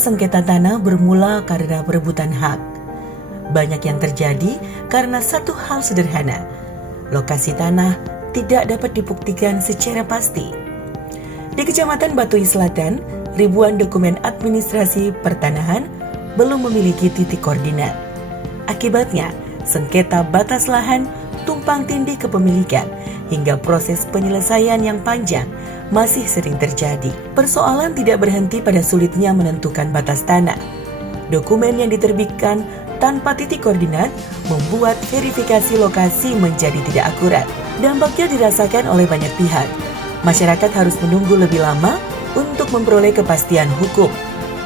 sengketa tanah bermula karena perebutan hak. Banyak yang terjadi karena satu hal sederhana. Lokasi tanah tidak dapat dibuktikan secara pasti. Di Kecamatan Batui Selatan, ribuan dokumen administrasi pertanahan belum memiliki titik koordinat. Akibatnya, sengketa batas lahan, tumpang tindih kepemilikan, hingga proses penyelesaian yang panjang masih sering terjadi. Persoalan tidak berhenti pada sulitnya menentukan batas tanah. Dokumen yang diterbitkan tanpa titik koordinat membuat verifikasi lokasi menjadi tidak akurat. Dampaknya dirasakan oleh banyak pihak. Masyarakat harus menunggu lebih lama untuk memperoleh kepastian hukum.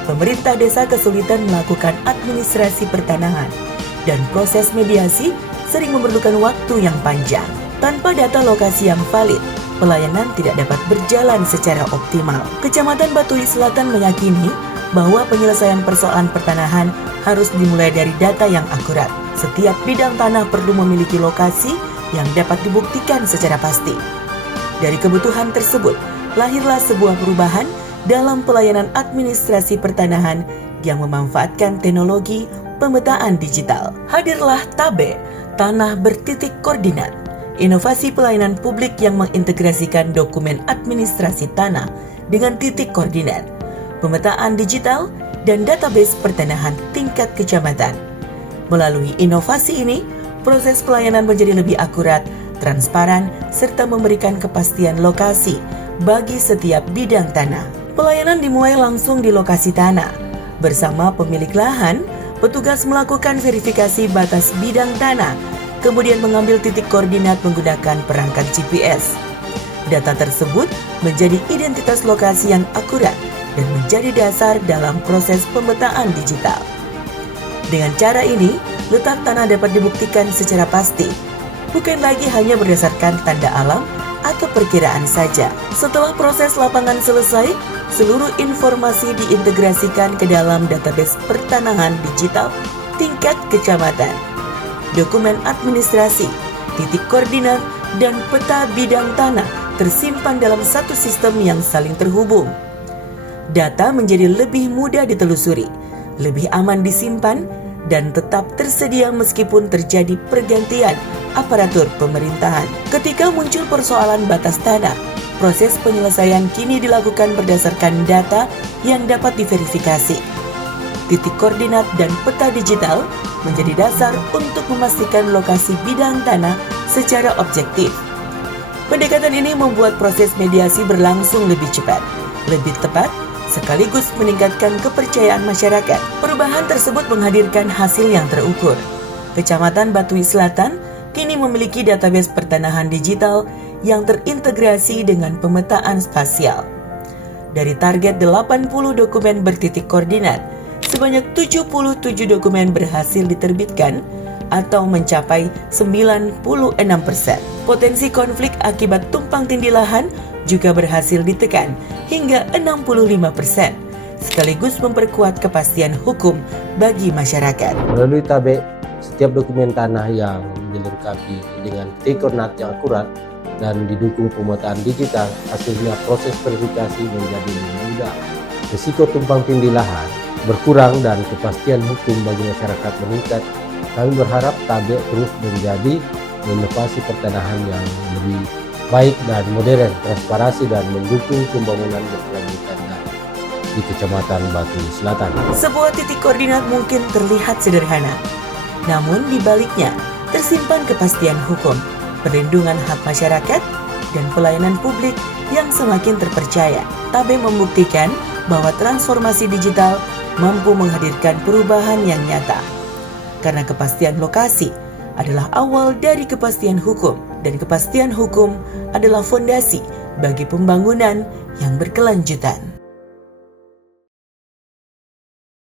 Pemerintah desa kesulitan melakukan administrasi pertanahan, dan proses mediasi sering memerlukan waktu yang panjang. Tanpa data lokasi yang valid, pelayanan tidak dapat berjalan secara optimal. Kecamatan Batui Selatan meyakini bahwa penyelesaian persoalan pertanahan harus dimulai dari data yang akurat. Setiap bidang tanah perlu memiliki lokasi yang dapat dibuktikan secara pasti. Dari kebutuhan tersebut, lahirlah sebuah perubahan dalam pelayanan administrasi pertanahan yang memanfaatkan teknologi pemetaan digital. Hadirlah TABE, Tanah Bertitik Koordinat, inovasi pelayanan publik yang mengintegrasikan dokumen administrasi tanah dengan titik koordinat, pemetaan digital, dan database pertanahan tingkat kecamatan. Melalui inovasi ini, proses pelayanan menjadi lebih akurat, transparan, serta memberikan kepastian lokasi bagi setiap bidang tanah. Pelayanan dimulai langsung di lokasi tanah. Bersama pemilik lahan, petugas melakukan verifikasi batas bidang tanah, kemudian mengambil titik koordinat menggunakan perangkat GPS. Data tersebut menjadi identitas lokasi yang akurat dan menjadi dasar dalam proses pemetaan digital. Dengan cara ini, letak tanah dapat dibuktikan secara pasti, bukan lagi hanya berdasarkan tanda alam atau perkiraan saja. Setelah proses lapangan selesai, seluruh informasi diintegrasikan ke dalam database pertanahan digital tingkat kecamatan. Dokumen administrasi, titik koordinat, dan peta bidang tanah tersimpan dalam satu sistem yang saling terhubung. Data menjadi lebih mudah ditelusuri, lebih aman disimpan, dan tetap tersedia meskipun terjadi pergantian aparatur pemerintahan. Ketika muncul persoalan batas tanah, proses penyelesaian kini dilakukan berdasarkan data yang dapat diverifikasi. Titik koordinat dan peta digital menjadi dasar untuk memastikan lokasi bidang tanah secara objektif. Pendekatan ini membuat proses mediasi berlangsung lebih cepat, lebih tepat, sekaligus meningkatkan kepercayaan masyarakat. Perubahan tersebut menghadirkan hasil yang terukur. Kecamatan Batui Selatan kini memiliki database pertanahan digital yang terintegrasi dengan pemetaan spasial. Dari target 80 dokumen bertitik koordinat, sebanyak 77 dokumen berhasil diterbitkan atau mencapai 96%. Potensi konflik akibat tumpang tindih lahan juga berhasil ditekan hingga 65%, sekaligus memperkuat kepastian hukum bagi masyarakat. Melalui TABE, setiap dokumen tanah yang dilengkapi dengan titik koordinat yang akurat dan didukung pemetaan digital, hasilnya proses verifikasi menjadi lebih mudah. Risiko tumpang tindih lahan berkurang dan kepastian hukum bagi masyarakat meningkat. Kami berharap TABE terus menjadi inovasi pertanahan yang lebih baik dan modern, transparansi, dan mendukung pembangunan berkelanjutan di Kecamatan Batui Selatan. Sebuah titik koordinat mungkin terlihat sederhana, namun di baliknya tersimpan kepastian hukum, perlindungan hak masyarakat, dan pelayanan publik yang semakin terpercaya. TABE membuktikan bahwa transformasi digital mampu menghadirkan perubahan yang nyata. Karena kepastian lokasi adalah awal dari kepastian hukum, dan kepastian hukum adalah fondasi bagi pembangunan yang berkelanjutan.